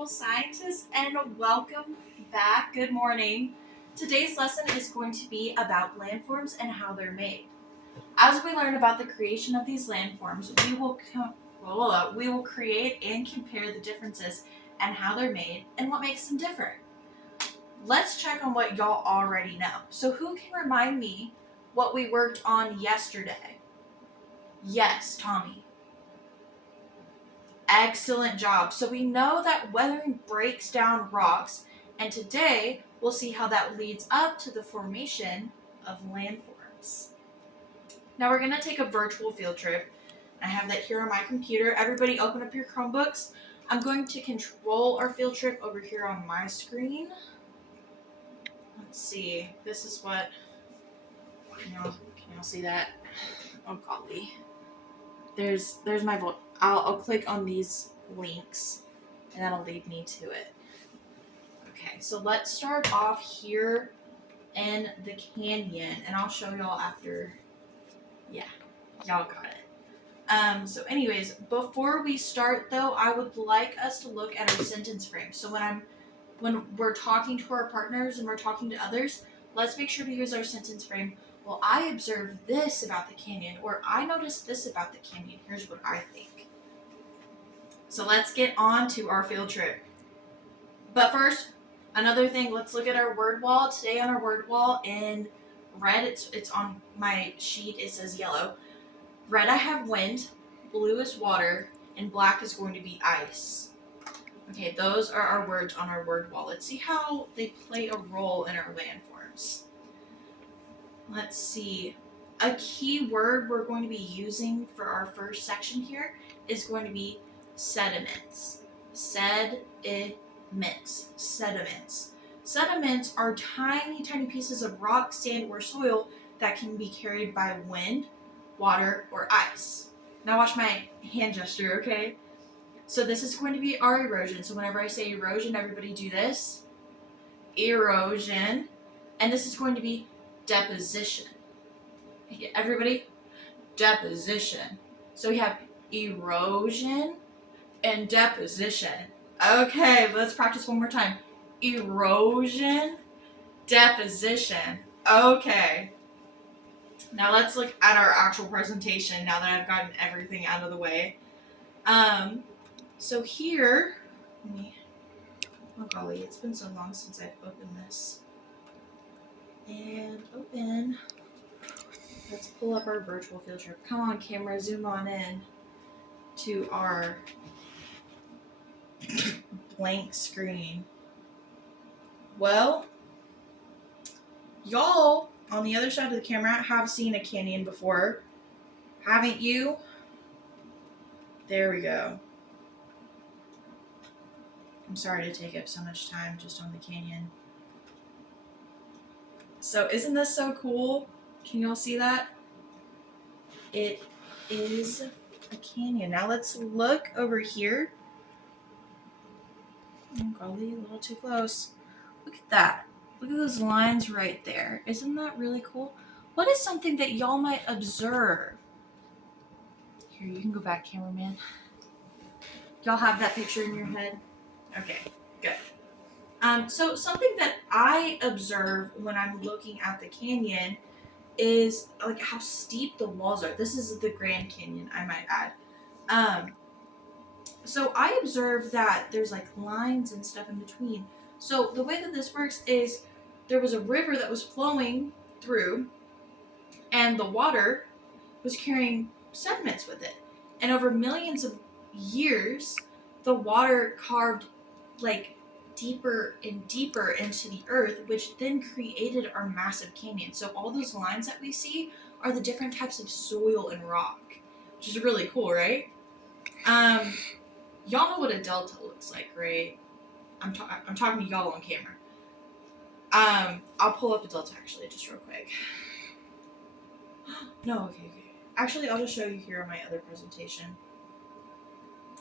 little scientists, and welcome back. Good morning. Today's lesson is going to be about landforms and how they're made. As we learn about the creation of these landforms, we will create and compare the differences and how they're made and what makes them different. Let's check on what y'all already know. So who can remind me what we worked on yesterday? Yes, Tommy. Excellent job. So we know that weathering breaks down rocks, and today we'll see how that leads up to the formation of landforms. Now we're going to take a virtual field trip. I have that here on my computer. Everybody open up your Chromebooks. I'm going to control our field trip over here on my screen. Let's see. This is what... Can y'all see that? Oh, golly. There's my vote. I'll click on these links, and that'll lead me to it. Okay, so let's start off here in the canyon, and I'll show y'all after. Yeah, y'all got it. So anyways, before we start though, I would like us to look at our sentence frame. So when we're talking to our partners and we're talking to others, let's make sure to use our sentence frame. Well, I observed this about the canyon, or I noticed this about the canyon. Here's what I think. So let's get on to our field trip. But first, another thing, let's look at our word wall. Today on our word wall in red, it's on my sheet, it says yellow. Red I have wind, blue is water, and black is going to be ice. Okay, those are our words on our word wall. Let's see how they play a role in our landforms. Let's see. A key word we're going to be using for our first section here is going to be sediments. Sediments. Sediments are tiny, tiny pieces of rock, sand, or soil that can be carried by wind, water, or ice. Now watch my hand gesture, okay? So this is going to be our erosion. So whenever I say erosion, everybody do this. Erosion. And this is going to be deposition. Everybody? Deposition. So we have erosion and deposition. Okay, let's practice one more time. Erosion, deposition. Okay. Now let's look at our actual presentation now that I've gotten everything out of the way. So here, oh golly, it's been so long since I've opened this. And open. Let's pull up our virtual field trip. Come on, camera, zoom on in to our blank screen. Well, y'all on the other side of the camera have seen a canyon before, haven't you? There we go. I'm sorry to take up so much time just on the canyon. So isn't this so cool? Can y'all see that? It is a canyon. Now let's look over here. Oh, golly, a little too close. Look at that. Look at those lines right there. Isn't that really cool? What is something that y'all might observe? Here, you can go back, cameraman. Y'all have that picture in your head? Okay, good. So something that I observe when I'm looking at the canyon is like how steep the walls are. This is the Grand Canyon, I might add. So I observed that there's like lines and stuff in between. So the way that this works is there was a river that was flowing through, and the water was carrying sediments with it. And over millions of years, the water carved like deeper and deeper into the earth, which then created our massive canyon. So all those lines that we see are the different types of soil and rock, which is really cool, right? Y'all know what a delta looks like, right? I'm talking to y'all on camera. I'll pull up a delta actually, just real quick. No, okay. Actually, I'll just show you here on my other presentation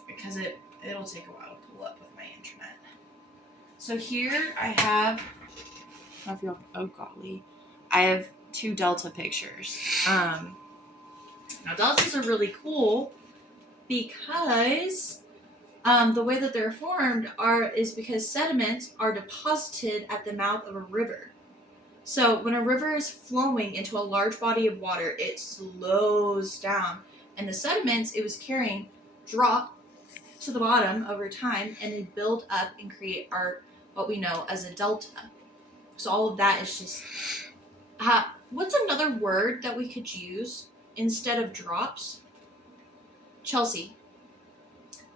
because it'll take a while to pull up with my internet. So here I have, oh golly, I have two delta pictures. Now deltas are really cool because The way that they're formed is because sediments are deposited at the mouth of a river. So when a river is flowing into a large body of water, it slows down, and the sediments it was carrying drop to the bottom over time, and they build up and create what we know as a delta. So all of that is just what's another word that we could use instead of drops? Chelsea.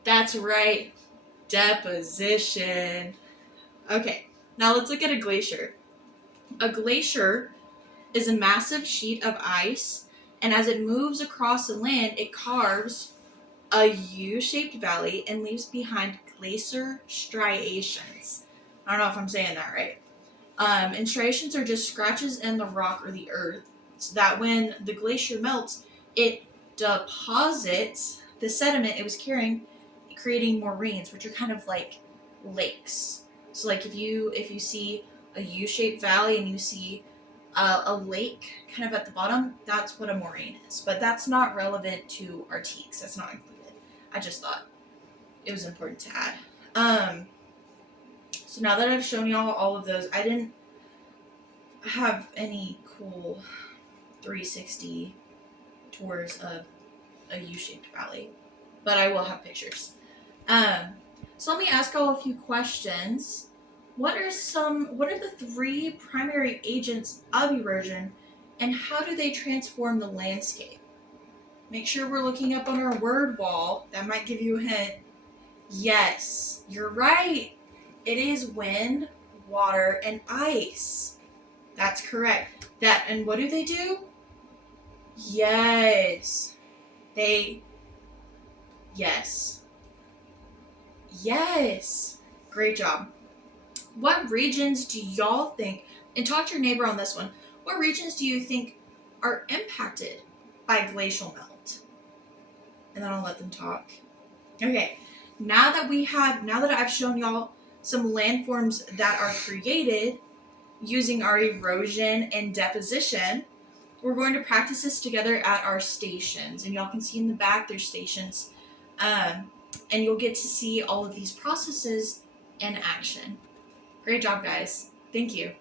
That's right. Deposition. Okay, now let's look at a glacier. A glacier is a massive sheet of ice, and as it moves across the land, it carves a U-shaped valley and leaves behind glacier striations. I don't know if I'm saying that right. And striations are just scratches in the rock or the earth, so that when the glacier melts, it deposits the sediment it was carrying, creating moraines, which are kind of like lakes. So like if you see a U-shaped valley and you see a lake kind of at the bottom, that's what a moraine is. But that's not relevant to Artiques. That's not included. I just thought it was important to add. So now that I've shown y'all all of those, I didn't have any cool 360 tours of a U-shaped valley, but I will have pictures. So let me ask y'all a few questions. What are the 3 primary agents of erosion, and how do they transform the landscape? Make sure we're looking up on our word wall. That might give you a hint. Yes, you're right. It is wind, water, and ice. That's correct. And what do they do? Yes. Yes. Great job. What regions do y'all think, and talk to your neighbor on this one, what regions do you think are impacted by glacial melt? And then I'll let them talk. Okay, now that I've shown y'all some landforms that are created using our erosion and deposition, we're going to practice this together at our stations. And y'all can see in the back there's stations. And you'll get to see all of these processes in action. Great job, guys. Thank you.